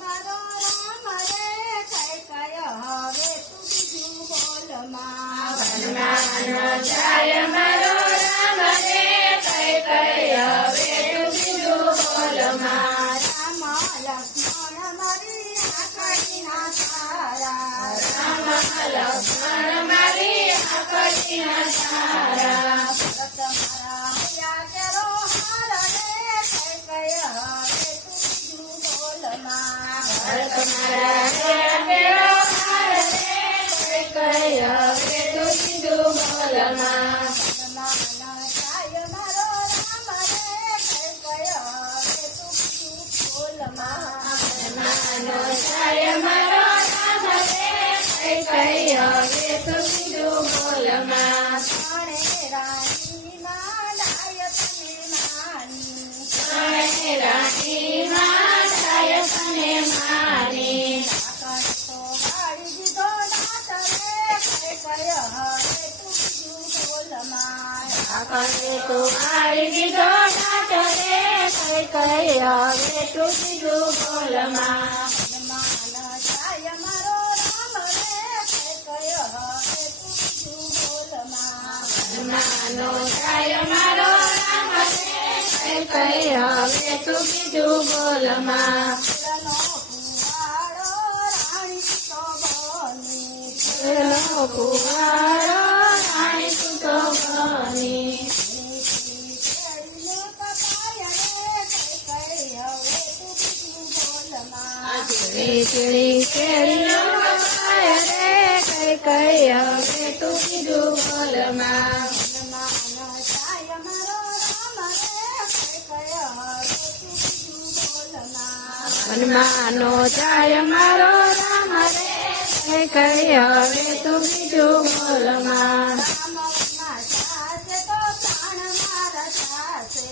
મારો રામ રે કઈ કઈ હવે તું બીજું બોલ માં વનમાનો જાય મારો રામ રે કઈ કઈ હવે તું બીજું બોલ માં રામ લક્ષ્મણ મારી આંખડીના તારા રામ લક્ષ્મણ મારી આંખડીના તારા ભરત મારા હૈયા કેરો હાર રે કઈ કઈ હવે તું બીજું બોલ માં ભરત મારા હૈયા કેરો હાર રે કઈ કઈ હવે તું બીજું બોલ માં વનમાનો જાય મારો રામ રે કઈ કઈ હવે તું બીજું બોલ માં વનમાનો જાય મારો રામ રે કઈ કઈ હવે તું બીજું બોલ માં રાણી માં ડાય તને માની રાણી રાણીમાં થાય તને મારી ઢાંકણ તો વાળી દીધો દાંત રે કઈ કઈ હવે તું બીજું બોલ માં આખરે તો મારી દીધો નાટ રે કઈ કઈ હવે તું બીજું બોલ માં વનમાન જાય મારો રામ રે કઈ કઈ હવે તું બીજું બોલ માં વનમાનો જાય મારો રામ રે કઈ કઈ હવે તું બીજું બોલ માં ફૂલનો ફુવારો રાણી તો બની પેલો કુંવારો રાણી તું તો બની કેરીનો કપાય રે કઈ કઈ હવે તું બીજું બોલ માં વીજળી કેરીનો કપાય રે કઈ કઈ હવે તું બીજું બોલ માં વનમાન જાય મારો રામ રે કઈ કઈ હવે તું બીજું બોલ માં વનમાનો જાય મારો રામ રે કઈ કઈ હવે તું બીજું બોલ માં રામમાં જાશે તો પ્રાણ મારા જાશે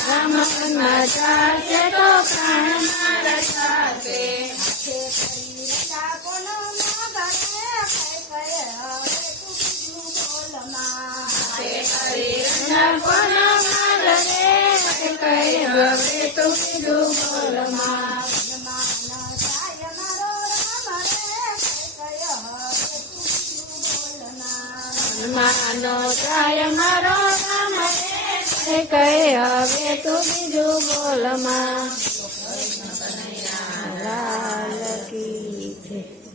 રામ વનમાં જાશે તો પ્રાણ મારા જાશે હાથે કરી રજા કોનો માગરે કઈ કઈ હવે તું બીજું બોલ માં તે કરી રંગા કોનો માગ રે કઈ કઈ હવે તું બીજું બોલ માં વનમાન જાય મારો રામ રે કઈ કઈ હવે તું બીજું બોલ માં વનમાનો જાય મારો રામ રે કઈ કઈ હવે તું બીજું બોલ માં લાલ કી જય.